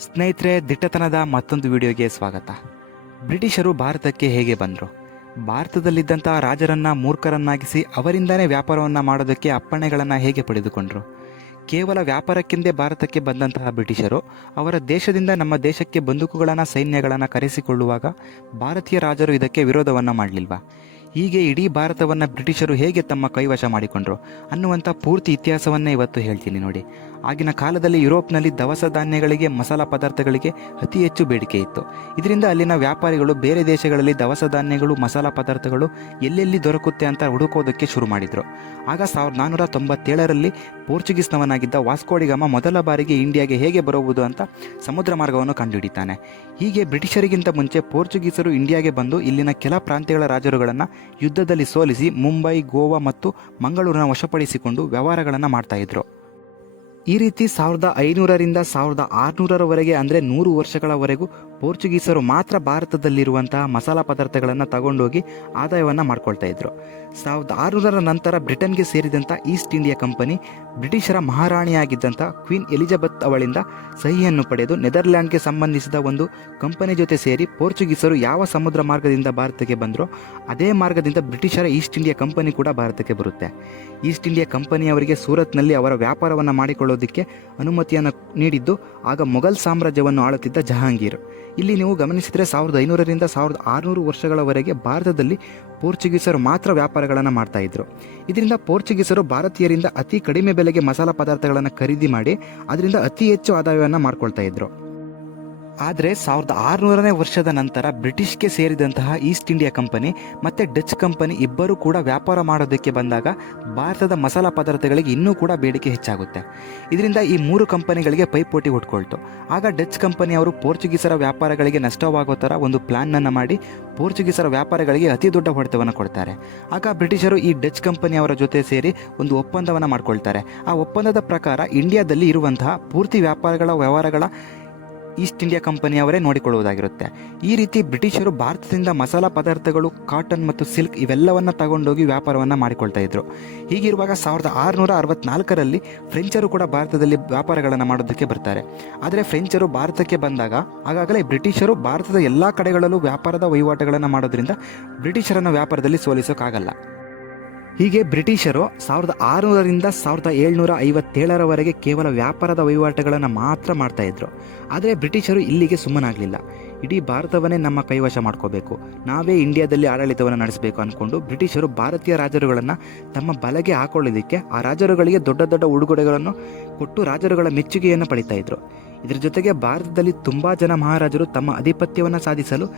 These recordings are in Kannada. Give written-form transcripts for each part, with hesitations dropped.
ಸ್ನೇಹಿತರೆ, ದಿಟ್ಟತನದ ಮತ್ತೊಂದು ವಿಡಿಯೋಗೆ ಸ್ವಾಗತ. ಬ್ರಿಟಿಷರು ಭಾರತಕ್ಕೆ ಹೇಗೆ ಬಂದರು? ಭಾರತದಲ್ಲಿದ್ದಂಥ ರಾಜರನ್ನು ಮೂರ್ಖರನ್ನಾಗಿಸಿ ಅವರಿಂದನೇ ವ್ಯಾಪಾರವನ್ನು ಮಾಡೋದಕ್ಕೆ ಅಪ್ಪಣೆಗಳನ್ನು ಹೇಗೆ ಪಡೆದುಕೊಂಡರು? ಕೇವಲ ವ್ಯಾಪಾರಕ್ಕೆಂದೇ ಭಾರತಕ್ಕೆ ಬಂದಂತಹ ಬ್ರಿಟಿಷರು ಅವರ ದೇಶದಿಂದ ನಮ್ಮ ದೇಶಕ್ಕೆ ಬಂದೂಕುಗಳನ್ನು ಸೈನ್ಯಗಳನ್ನು ಕರೆಸಿಕೊಳ್ಳುವಾಗ ಭಾರತೀಯ ರಾಜರು ಇದಕ್ಕೆ ವಿರೋಧವನ್ನು ಮಾಡಲಿಲ್ವಾ? ಹೀಗೆ ಇಡೀ ಭಾರತವನ್ನು ಬ್ರಿಟಿಷರು ಹೇಗೆ ತಮ್ಮ ಕೈವಶ ಮಾಡಿಕೊಂಡ್ರು ಅನ್ನುವಂಥ ಪೂರ್ತಿ ಇತಿಹಾಸವನ್ನೇ ಇವತ್ತು ಹೇಳ್ತೀನಿ ನೋಡಿ. ಆಗಿನ ಕಾಲದಲ್ಲಿ ಯುರೋಪ್ನಲ್ಲಿ ದವಸ ಧಾನ್ಯಗಳಿಗೆ, ಮಸಾಲ ಪದಾರ್ಥಗಳಿಗೆ ಅತಿ ಹೆಚ್ಚು ಬೇಡಿಕೆ ಇತ್ತು. ಇದರಿಂದ ಅಲ್ಲಿನ ವ್ಯಾಪಾರಿಗಳು ಬೇರೆ ದೇಶಗಳಲ್ಲಿ ದವಸ ಧಾನ್ಯಗಳು, ಮಸಾಲ ಪದಾರ್ಥಗಳು ಎಲ್ಲೆಲ್ಲಿ ದೊರಕುತ್ತೆ ಅಂತ ಹುಡುಕೋದಕ್ಕೆ ಶುರು ಮಾಡಿದರು. ಆಗ 1497ರಲ್ಲಿ ಪೋರ್ಚುಗೀಸ್ನವನಾಗಿದ್ದ ವಾಸ್ಕೋ ಡಿ ಗಾಮ ಮೊದಲ ಬಾರಿಗೆ ಇಂಡಿಯಾಗೆ ಹೇಗೆ ಬರಬಹುದು ಅಂತ ಸಮುದ್ರ ಮಾರ್ಗವನ್ನು ಕಂಡುಹಿಡಿತಾನೆ. ಹೀಗೆ ಬ್ರಿಟಿಷರಿಗಿಂತ ಮುಂಚೆ ಪೋರ್ಚುಗೀಸರು ಇಂಡಿಯಾಗೆ ಬಂದು ಇಲ್ಲಿನ ಕೆಲ ಪ್ರಾಂತ್ಯಗಳ ರಾಜರುಗಳನ್ನು ಯುದ್ಧದಲ್ಲಿ ಸೋಲಿಸಿ ಮುಂಬೈ, ಗೋವಾ ಮತ್ತು ಮಂಗಳೂರನ್ನು ವಶಪಡಿಸಿಕೊಂಡು ವ್ಯವಹಾರಗಳನ್ನು ಮಾಡ್ತಾಯಿದ್ರು. ಈ ರೀತಿ 1500ರಿಂದ 1600ರವರೆಗೆ ಅಂದರೆ 100 ವರ್ಷಗಳವರೆಗೂ ಪೋರ್ಚುಗೀಸರು ಮಾತ್ರ ಭಾರತದಲ್ಲಿರುವಂತಹ ಮಸಾಲ ಪದಾರ್ಥಗಳನ್ನು ತಗೊಂಡೋಗಿ ಆದಾಯವನ್ನು ಮಾಡ್ಕೊಳ್ತಾ ಇದ್ರು. 1600ರ ನಂತರ ಬ್ರಿಟನ್ಗೆ ಸೇರಿದಂಥ ಈಸ್ಟ್ ಇಂಡಿಯಾ ಕಂಪನಿ ಬ್ರಿಟಿಷರ ಮಹಾರಾಣಿಯಾಗಿದ್ದಂಥ ಕ್ವೀನ್ ಎಲಿಜಬೆತ್ ಅವಳಿಂದ ಸಹಿಯನ್ನು ಪಡೆದು ನೆದರ್ಲ್ಯಾಂಡ್ಗೆ ಸಂಬಂಧಿಸಿದ ಒಂದು ಕಂಪನಿ ಜೊತೆ ಸೇರಿ ಪೋರ್ಚುಗೀಸರು ಯಾವ ಸಮುದ್ರ ಮಾರ್ಗದಿಂದ ಭಾರತಕ್ಕೆ ಬಂದರೋ ಅದೇ ಮಾರ್ಗದಿಂದ ಬ್ರಿಟಿಷರ ಈಸ್ಟ್ ಇಂಡಿಯಾ ಕಂಪನಿ ಕೂಡ ಭಾರತಕ್ಕೆ ಬರುತ್ತೆ. ಈಸ್ಟ್ ಇಂಡಿಯಾ ಕಂಪನಿಯವರಿಗೆ ಸೂರತ್ನಲ್ಲಿ ಅವರ ವ್ಯಾಪಾರವನ್ನು ಮಾಡಿಕೊಳ್ಳೋದಕ್ಕೆ ಅನುಮತಿಯನ್ನು ನೀಡಿದ್ದು ಆಗ ಮೊಘಲ್ ಸಾಮ್ರಾಜ್ಯವನ್ನು ಆಳುತ್ತಿದ್ದ ಜಹಾಂಗೀರ್. ಇಲ್ಲಿ ನೀವು ಗಮನಿಸಿದರೆ 1500ರಿಂದ 1600 ವರ್ಷಗಳವರೆಗೆ ಭಾರತದಲ್ಲಿ ಪೋರ್ಚುಗೀಸರು ಮಾತ್ರ ವ್ಯಾಪಾರಗಳನ್ನು ಮಾಡ್ತಾ ಇದ್ರು. ಇದರಿಂದ ಪೋರ್ಚುಗೀಸರು ಭಾರತೀಯರಿಂದ ಅತಿ ಕಡಿಮೆ ಬೆಲೆಗೆ ಮಸಾಲ ಪದಾರ್ಥಗಳನ್ನು ಖರೀದಿ ಮಾಡಿ ಅದರಿಂದ ಅತಿ ಹೆಚ್ಚು ಆದಾಯವನ್ನು ಮಾಡ್ಕೊಳ್ತಾ ಇದ್ರು. ಆದರೆ 1600ನೇ ವರ್ಷದ ನಂತರ ಬ್ರಿಟಿಷ್ಗೆ ಸೇರಿದಂತಹ ಈಸ್ಟ್ ಇಂಡಿಯಾ ಕಂಪನಿ ಮತ್ತು ಡಚ್ ಕಂಪನಿ ಇಬ್ಬರೂ ಕೂಡ ವ್ಯಾಪಾರ ಮಾಡೋದಕ್ಕೆ ಬಂದಾಗ ಭಾರತದ ಮಸಾಲ ಪದಾರ್ಥಗಳಿಗೆ ಇನ್ನೂ ಕೂಡ ಬೇಡಿಕೆ ಹೆಚ್ಚಾಗುತ್ತೆ. ಇದರಿಂದ ಈ 3 ಕಂಪನಿಗಳಿಗೆ ಪೈಪೋಟಿ ಹುಟ್ಕೊಳ್ತು. ಆಗ ಡಚ್ ಕಂಪನಿಯವರು ಪೋರ್ಚುಗೀಸರ ವ್ಯಾಪಾರಗಳಿಗೆ ನಷ್ಟವಾಗೋ ಥರ ಒಂದು ಪ್ಲ್ಯಾನನ್ನು ಮಾಡಿ ಪೋರ್ಚುಗೀಸರ ವ್ಯಾಪಾರಗಳಿಗೆ ಅತಿ ದೊಡ್ಡ ಹೊಡೆತವನ್ನು ಕೊಡ್ತಾರೆ. ಆಗ ಬ್ರಿಟಿಷರು ಈ ಡಚ್ ಕಂಪನಿಯವರ ಜೊತೆ ಸೇರಿ ಒಂದು ಒಪ್ಪಂದವನ್ನು ಮಾಡ್ಕೊಳ್ತಾರೆ. ಆ ಒಪ್ಪಂದದ ಪ್ರಕಾರ ಇಂಡಿಯಾದಲ್ಲಿ ಇರುವಂತಹ ಪೂರ್ತಿ ವ್ಯಾಪಾರಗಳ ಈಸ್ಟ್ ಇಂಡಿಯಾ ಕಂಪನಿಯವರೇ ನೋಡಿಕೊಳ್ಳುವುದಾಗಿರುತ್ತೆ. ಈ ರೀತಿ ಬ್ರಿಟಿಷರು ಭಾರತದಿಂದ ಮಸಾಲ ಪದಾರ್ಥಗಳು, ಕಾಟನ್ ಮತ್ತು ಸಿಲ್ಕ್ ಇವೆಲ್ಲವನ್ನು ತಗೊಂಡೋಗಿ ವ್ಯಾಪಾರವನ್ನು ಮಾಡಿಕೊಳ್ತಾ ಇದ್ರು. ಹೀಗಿರುವಾಗ 1664ರಲ್ಲಿ ಫ್ರೆಂಚರು ಕೂಡ ಭಾರತದಲ್ಲಿ ವ್ಯಾಪಾರಗಳನ್ನು ಮಾಡೋದಕ್ಕೆ ಬರ್ತಾರೆ. ಆದರೆ ಫ್ರೆಂಚರು ಭಾರತಕ್ಕೆ ಬಂದಾಗ ಆಗಾಗಲೇ ಬ್ರಿಟಿಷರು ಭಾರತದ ಎಲ್ಲ ಕಡೆಗಳಲ್ಲೂ ವ್ಯಾಪಾರದ ವಹಿವಾಟುಗಳನ್ನು ಮಾಡೋದ್ರಿಂದ ಬ್ರಿಟಿಷರನ್ನು ವ್ಯಾಪಾರದಲ್ಲಿ ಸೋಲಿಸೋಕ್ಕಾಗಲ್ಲ. ಹೀಗೆ ಬ್ರಿಟಿಷರು 1600ರಿಂದ 1757ರವರೆಗೆ ಕೇವಲ ವ್ಯಾಪಾರದ ವಹಿವಾಟುಗಳನ್ನು ಮಾತ್ರ ಮಾಡ್ತಾ ಇದ್ರು. ಆದರೆ ಬ್ರಿಟಿಷರು ಇಲ್ಲಿಗೆ ಸುಮ್ಮನಾಗಲಿಲ್ಲ. ಇಡೀ ಭಾರತವನ್ನೇ ನಮ್ಮ ಕೈವಶ ಮಾಡ್ಕೋಬೇಕು, ನಾವೇ ಇಂಡಿಯಾದಲ್ಲಿ ಆಡಳಿತವನ್ನು ನಡೆಸಬೇಕು ಅಂದ್ಕೊಂಡು ಬ್ರಿಟಿಷರು ಭಾರತೀಯ ರಾಜರುಗಳನ್ನು ತಮ್ಮ ಬಲೆಗೆ ಹಾಕೊಳ್ಳೋದಕ್ಕೆ ಆ ರಾಜರುಗಳಿಗೆ ದೊಡ್ಡ ದೊಡ್ಡ ಉಡುಗೊರೆಗಳನ್ನು ಕೊಟ್ಟು ರಾಜರುಗಳ ಮೆಚ್ಚುಗೆಯನ್ನು ಪಡಿತಾ ಇದ್ರು. ಇದರ ಜೊತೆಗೆ ಭಾರತದಲ್ಲಿ ತುಂಬ ಜನ ಮಹಾರಾಜರು ತಮ್ಮ ಆಧಿಪತ್ಯವನ್ನು ಸಾಧಿಸಲು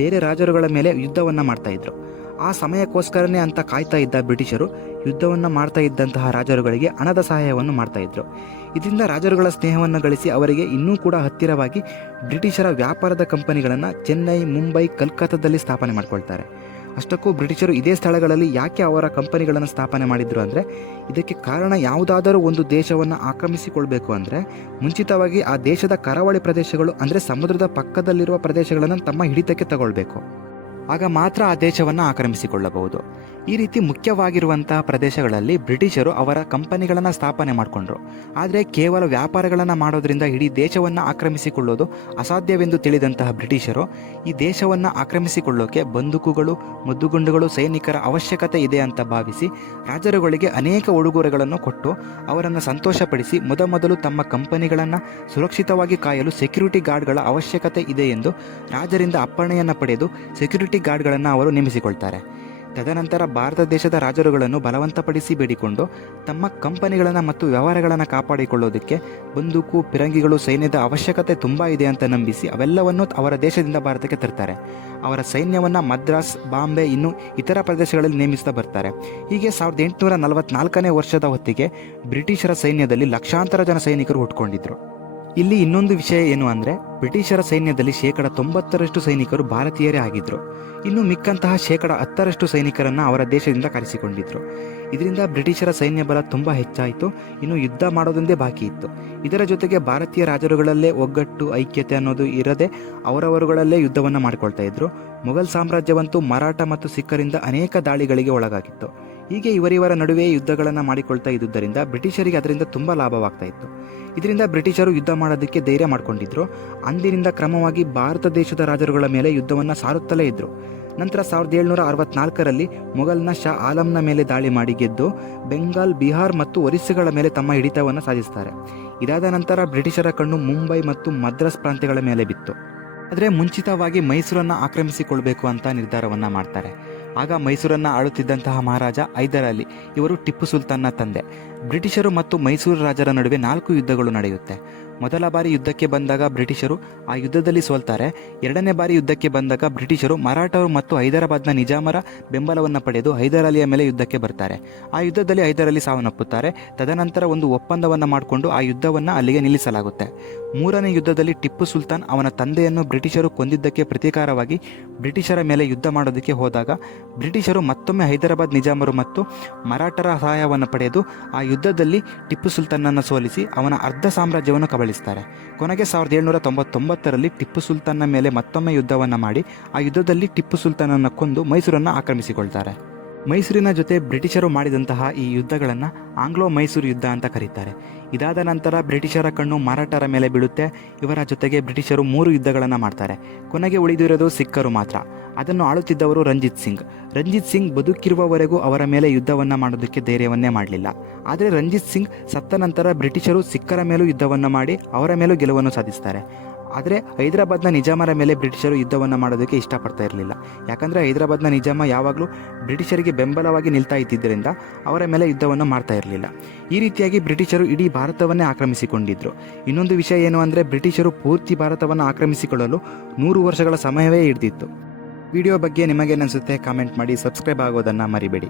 ಬೇರೆ ರಾಜರುಗಳ ಮೇಲೆ ಯುದ್ಧವನ್ನು ಮಾಡ್ತಾ ಇದ್ರು. ಆ ಸಮಯಕ್ಕೋಸ್ಕರನೇ ಅಂತ ಕಾಯ್ತಾ ಇದ್ದ ಬ್ರಿಟಿಷರು ಯುದ್ಧವನ್ನು ಮಾಡ್ತಾ ಇದ್ದಂತಹ ರಾಜರುಗಳಿಗೆ ಹಣದ ಸಹಾಯವನ್ನು ಮಾಡ್ತಾ ಇದ್ರು. ಇದರಿಂದ ರಾಜರುಗಳ ಸ್ನೇಹವನ್ನು ಗಳಿಸಿ ಅವರಿಗೆ ಇನ್ನೂ ಕೂಡ ಹತ್ತಿರವಾಗಿ ಬ್ರಿಟಿಷರ ವ್ಯಾಪಾರದ ಕಂಪನಿಗಳನ್ನು ಚೆನ್ನೈ, ಮುಂಬೈ, ಕಲ್ಕತ್ತಾದಲ್ಲಿ ಸ್ಥಾಪನೆ ಮಾಡ್ಕೊಳ್ತಾರೆ. ಅಷ್ಟಕ್ಕೂ ಬ್ರಿಟಿಷರು ಇದೇ ಸ್ಥಳಗಳಲ್ಲಿ ಯಾಕೆ ಅವರ ಕಂಪನಿಗಳನ್ನು ಸ್ಥಾಪನೆ ಮಾಡಿದ್ರು ಅಂದರೆ, ಇದಕ್ಕೆ ಕಾರಣ ಯಾವುದಾದರೂ ಒಂದು ದೇಶವನ್ನು ಆಕ್ರಮಿಸಿಕೊಳ್ಬೇಕು ಅಂದರೆ ಮುಂಚಿತವಾಗಿ ಆ ದೇಶದ ಕರಾವಳಿ ಪ್ರದೇಶಗಳು ಅಂದರೆ ಸಮುದ್ರದ ಪಕ್ಕದಲ್ಲಿರುವ ಪ್ರದೇಶಗಳನ್ನು ತಮ್ಮ ಹಿಡಿತಕ್ಕೆ ತಗೊಳ್ಬೇಕು. ಆಗ ಮಾತ್ರ ಆ ದೇಶವನ್ನು ಆಕ್ರಮಿಸಿಕೊಳ್ಳಬಹುದು. ಈ ರೀತಿ ಮುಖ್ಯವಾಗಿರುವಂತಹ ಪ್ರದೇಶಗಳಲ್ಲಿ ಬ್ರಿಟಿಷರು ಅವರ ಕಂಪನಿಗಳನ್ನು ಸ್ಥಾಪನೆ ಮಾಡಿಕೊಂಡ್ರು. ಆದರೆ ಕೇವಲ ವ್ಯಾಪಾರಗಳನ್ನು ಮಾಡೋದ್ರಿಂದ ಇಡೀ ದೇಶವನ್ನು ಆಕ್ರಮಿಸಿಕೊಳ್ಳೋದು ಅಸಾಧ್ಯವೆಂದು ತಿಳಿದಂತಹ ಬ್ರಿಟಿಷರು ಈ ದೇಶವನ್ನು ಆಕ್ರಮಿಸಿಕೊಳ್ಳೋಕೆ ಬಂದೂಕುಗಳು, ಮದ್ದುಗುಂಡುಗಳು, ಸೈನಿಕರ ಅವಶ್ಯಕತೆ ಇದೆ ಅಂತ ಭಾವಿಸಿ ರಾಜರುಗಳಿಗೆ ಅನೇಕ ಉಡುಗೊರೆಗಳನ್ನು ಕೊಟ್ಟು ಅವರನ್ನು ಸಂತೋಷಪಡಿಸಿ ಮೊದಮೊದಲು ತಮ್ಮ ಕಂಪನಿಗಳನ್ನು ಸುರಕ್ಷಿತವಾಗಿ ಕಾಯಲು ಸೆಕ್ಯೂರಿಟಿ ಗಾರ್ಡ್ಗಳ ಅವಶ್ಯಕತೆ ಇದೆ ಎಂದು ರಾಜರಿಂದ ಅಪ್ಪಣೆಯನ್ನು ಪಡೆದು ಸೆಕ್ಯೂರಿಟಿ ಗಾರ್ಡ್ಗಳನ್ನು ಅವರು ನೇಮಿಸಿಕೊಳ್ತಾರೆ. ತದನಂತರ ಭಾರತ ದೇಶದ ರಾಜರುಗಳನ್ನು ಬಲವಂತಪಡಿಸಿ ಬೇಡಿಕೊಂಡು ತಮ್ಮ ಕಂಪನಿಗಳನ್ನು ಮತ್ತು ವ್ಯವಹಾರಗಳನ್ನು ಕಾಪಾಡಿಕೊಳ್ಳೋದಕ್ಕೆ ಬಂದೂಕು, ಪಿರಂಗಿಗಳು, ಸೈನ್ಯದ ಅವಶ್ಯಕತೆ ತುಂಬ ಇದೆ ಅಂತ ನಂಬಿಸಿ ಅವೆಲ್ಲವನ್ನು ಅವರ ದೇಶದಿಂದ ಭಾರತಕ್ಕೆ ತರ್ತಾರೆ. ಅವರ ಸೈನ್ಯವನ್ನು ಮದ್ರಾಸ್, ಬಾಂಬೆ, ಇನ್ನೂ ಇತರ ಪ್ರದೇಶಗಳಲ್ಲಿ ನೇಮಿಸ್ತಾ ಬರ್ತಾರೆ. ಹೀಗೆ 1844ನೇ ವರ್ಷದ ಹೊತ್ತಿಗೆ ಬ್ರಿಟಿಷರ ಸೈನ್ಯದಲ್ಲಿ ಲಕ್ಷಾಂತರ ಜನ ಸೈನಿಕರು ಹುಟ್ಕೊಂಡಿದ್ರು. ಇಲ್ಲಿ ಇನ್ನೊಂದು ವಿಷಯ ಏನು ಅಂದರೆ, ಬ್ರಿಟಿಷರ ಸೈನ್ಯದಲ್ಲಿ 90% ಸೈನಿಕರು ಭಾರತೀಯರೇ ಆಗಿದ್ದರು. ಇನ್ನು ಮಿಕ್ಕಂತಹ 10% ಸೈನಿಕರನ್ನು ಅವರ ದೇಶದಿಂದ ಕರೆಸಿಕೊಂಡಿದ್ರು. ಇದರಿಂದ ಬ್ರಿಟಿಷರ ಸೈನ್ಯ ಬಲ ತುಂಬ ಹೆಚ್ಚಾಯಿತು. ಇನ್ನು ಯುದ್ಧ ಮಾಡೋದೊಂದೇ ಬಾಕಿ ಇತ್ತು. ಇದರ ಜೊತೆಗೆ ಭಾರತೀಯ ರಾಜರುಗಳಲ್ಲೇ ಒಗ್ಗಟ್ಟು, ಐಕ್ಯತೆ ಅನ್ನೋದು ಇರದೆ ಅವರವರುಗಳಲ್ಲೇ ಯುದ್ಧವನ್ನು ಮಾಡಿಕೊಳ್ತಾ ಇದ್ರು. ಮೊಘಲ್ ಸಾಮ್ರಾಜ್ಯವಂತೂ ಮರಾಠ ಮತ್ತು ಸಿಖ್ಖರಿಂದ ಅನೇಕ ದಾಳಿಗಳಿಗೆ ಒಳಗಾಗಿತ್ತು. ಹೀಗೆ ಇವರಿವರ ನಡುವೆ ಯುದ್ಧಗಳನ್ನು ಮಾಡಿಕೊಳ್ತಾ ಇದ್ದುದರಿಂದ ಬ್ರಿಟಿಷರಿಗೆ ಅದರಿಂದ ತುಂಬ ಲಾಭವಾಗ್ತಾ ಇತ್ತು. ಇದರಿಂದ ಬ್ರಿಟಿಷರು ಯುದ್ಧ ಮಾಡೋದಕ್ಕೆ ಧೈರ್ಯ ಮಾಡಿಕೊಂಡಿದ್ರು. ಅಂದಿನಿಂದ ಕ್ರಮವಾಗಿ ಭಾರತ ದೇಶದ ರಾಜರುಗಳ ಮೇಲೆ ಯುದ್ಧವನ್ನು ಸಾರುತ್ತಲೇ ಇದ್ದರು. ನಂತರ 1764ರಲ್ಲಿ ಮೊಘಲ್ನ ಶಾ ಆಲಂನ ಮೇಲೆ ದಾಳಿ ಮಾಡಿ ಗೆದ್ದು ಬೆಂಗಾಲ್, ಬಿಹಾರ್ ಮತ್ತು ಒರಿಸ್ಸಾಗಳ ಮೇಲೆ ತಮ್ಮ ಹಿಡಿತವನ್ನು ಸಾಧಿಸ್ತಾರೆ. ಇದಾದ ನಂತರ ಬ್ರಿಟಿಷರ ಕಣ್ಣು ಮುಂಬೈ ಮತ್ತು ಮದ್ರಾಸ್ ಪ್ರಾಂತ್ಯಗಳ ಮೇಲೆ ಬಿತ್ತು. ಆದರೆ ಮುಂಚಿತವಾಗಿ ಮೈಸೂರನ್ನು ಆಕ್ರಮಿಸಿಕೊಳ್ಬೇಕು ಅಂತ ನಿರ್ಧಾರವನ್ನು ಮಾಡ್ತಾರೆ. ಆಗ ಮೈಸೂರನ್ನು ಆಳುತ್ತಿದ್ದಂತಹ ಮಹಾರಾಜ ಹೈದರ್ ಅಲಿ, ಇವರು ಟಿಪ್ಪು ಸುಲ್ತಾನ್ನ ತಂದೆ. ಬ್ರಿಟಿಷರು ಮತ್ತು ಮೈಸೂರು ರಾಜರ ನಡುವೆ 4 ಯುದ್ಧಗಳು ನಡೆಯುತ್ತೆ. ಮೊದಲ ಬಾರಿ ಯುದ್ಧಕ್ಕೆ ಬಂದಾಗ ಬ್ರಿಟಿಷರು ಆ ಯುದ್ಧದಲ್ಲಿ ಸೋಲ್ತಾರೆ. ಎರಡನೇ ಬಾರಿ ಯುದ್ಧಕ್ಕೆ ಬಂದಾಗ ಬ್ರಿಟಿಷರು ಮರಾಠರು ಮತ್ತು ಹೈದರಾಬಾದ್ನ ನಿಜಾಮರ ಬೆಂಬಲವನ್ನು ಪಡೆದು ಹೈದರ್ ಅಲಿಯ ಮೇಲೆ ಯುದ್ಧಕ್ಕೆ ಬರ್ತಾರೆ. ಆ ಯುದ್ಧದಲ್ಲಿ ಹೈದರ್ ಅಲಿ ಸಾವನ್ನಪ್ಪುತ್ತಾರೆ. ತದನಂತರ ಒಂದು ಒಪ್ಪಂದವನ್ನು ಮಾಡಿಕೊಂಡು ಆ ಯುದ್ಧವನ್ನು ಅಲ್ಲಿಗೆ ನಿಲ್ಲಿಸಲಾಗುತ್ತೆ. ಮೂರನೇ ಯುದ್ಧದಲ್ಲಿ ಟಿಪ್ಪು ಸುಲ್ತಾನ್ ಅವನ ತಂದೆಯನ್ನು ಬ್ರಿಟಿಷರು ಕೊಂದಿದ್ದಕ್ಕೆ ಪ್ರತೀಕಾರವಾಗಿ ಬ್ರಿಟಿಷರ ಮೇಲೆ ಯುದ್ಧ ಮಾಡೋದಕ್ಕೆ ಹೋದಾಗ ಬ್ರಿಟಿಷರು ಮತ್ತೊಮ್ಮೆ ಹೈದರಾಬಾದ್ ನಿಜಾಮರು ಮತ್ತು ಮರಾಠರ ಸಹಾಯವನ್ನು ಪಡೆದು ಆ ಯುದ್ಧದಲ್ಲಿ ಟಿಪ್ಪು ಸುಲ್ತಾನನ್ನು ಸೋಲಿಸಿ ಅವನ ಅರ್ಧ ಸಾಮ್ರಾಜ್ಯವನ್ನು ಕಬಳಿಸ್ತಾರೆ. ಕೊನೆಗೆ 1799ರಲ್ಲಿ ಟಿಪ್ಪು ಸುಲ್ತಾನ್ನ ಮೇಲೆ ಮತ್ತೊಮ್ಮೆ ಯುದ್ಧವನ್ನು ಮಾಡಿ ಆ ಯುದ್ಧದಲ್ಲಿ ಟಿಪ್ಪು ಸುಲ್ತಾನನ್ನು ಕೊಂದು ಮೈಸೂರನ್ನು ಆಕ್ರಮಿಸಿಕೊಳ್ತಾರೆ. ಮೈಸೂರಿನ ಜೊತೆ ಬ್ರಿಟಿಷರು ಮಾಡಿದಂತಹ ಈ ಯುದ್ಧಗಳನ್ನು ಆಂಗ್ಲೋ ಮೈಸೂರು ಯುದ್ಧ ಅಂತ ಕರೀತಾರೆ. ಇದಾದ ನಂತರ ಬ್ರಿಟಿಷರ ಕಣ್ಣು ಮರಾಠರ ಮೇಲೆ ಬೀಳುತ್ತೆ. ಇವರ ಜೊತೆಗೆ ಬ್ರಿಟಿಷರು 3 ಯುದ್ಧಗಳನ್ನು ಮಾಡ್ತಾರೆ. ಕೊನೆಗೆ ಉಳಿದಿರೋದು ಸಿಖ್ಖರು ಮಾತ್ರ. ಅದನ್ನು ಆಳುತ್ತಿದ್ದವರು ರಂಜಿತ್ ಸಿಂಗ್ ಬದುಕಿರುವವರೆಗೂ ಅವರ ಮೇಲೆ ಯುದ್ಧವನ್ನು ಮಾಡೋದಕ್ಕೆ ಧೈರ್ಯವನ್ನೇ ಮಾಡಲಿಲ್ಲ. ಆದರೆ ರಂಜಿತ್ ಸಿಂಗ್ ಸತ್ತ ನಂತರ ಬ್ರಿಟಿಷರು ಸಿಖ್ಖರ ಮೇಲೂ ಯುದ್ಧವನ್ನು ಮಾಡಿ ಅವರ ಮೇಲೂ ಗೆಲುವನ್ನು ಸಾಧಿಸ್ತಾರೆ. ಆದರೆ ಹೈದರಾಬಾದ್ನ ನಿಜಾಮರ ಮೇಲೆ ಬ್ರಿಟಿಷರು ಯುದ್ಧವನ್ನು ಮಾಡೋದಕ್ಕೆ ಇಷ್ಟಪಡ್ತಾ ಇರಲಿಲ್ಲ. ಯಾಕಂದರೆ ಹೈದರಾಬಾದ್ನ ನಿಜಾಮ ಯಾವಾಗಲೂ ಬ್ರಿಟಿಷರಿಗೆ ಬೆಂಬಲವಾಗಿ ನಿಲ್ತಾ ಇದ್ದಿದ್ದರಿಂದ ಅವರ ಮೇಲೆ ಯುದ್ಧವನ್ನು ಮಾಡ್ತಾ ಇರಲಿಲ್ಲ. ಈ ರೀತಿಯಾಗಿ ಬ್ರಿಟಿಷರು ಇಡೀ ಭಾರತವನ್ನೇ ಆಕ್ರಮಿಸಿಕೊಂಡಿದ್ದರು. ಇನ್ನೊಂದು ವಿಷಯ ಏನು ಅಂದರೆ ಬ್ರಿಟಿಷರು ಪೂರ್ತಿ ಭಾರತವನ್ನು ಆಕ್ರಮಿಸಿಕೊಳ್ಳಲು 100 ವರ್ಷಗಳ ಸಮಯವೇ ಹಿಡಿದಿತ್ತು. ವಿಡಿಯೋ ಬಗ್ಗೆ ನಿಮಗೇನಿಸುತ್ತೆ ಕಾಮೆಂಟ್ ಮಾಡಿ, ಸಬ್ಸ್ಕ್ರೈಬ್ ಆಗೋದನ್ನು ಮರಿಬೇಡಿ.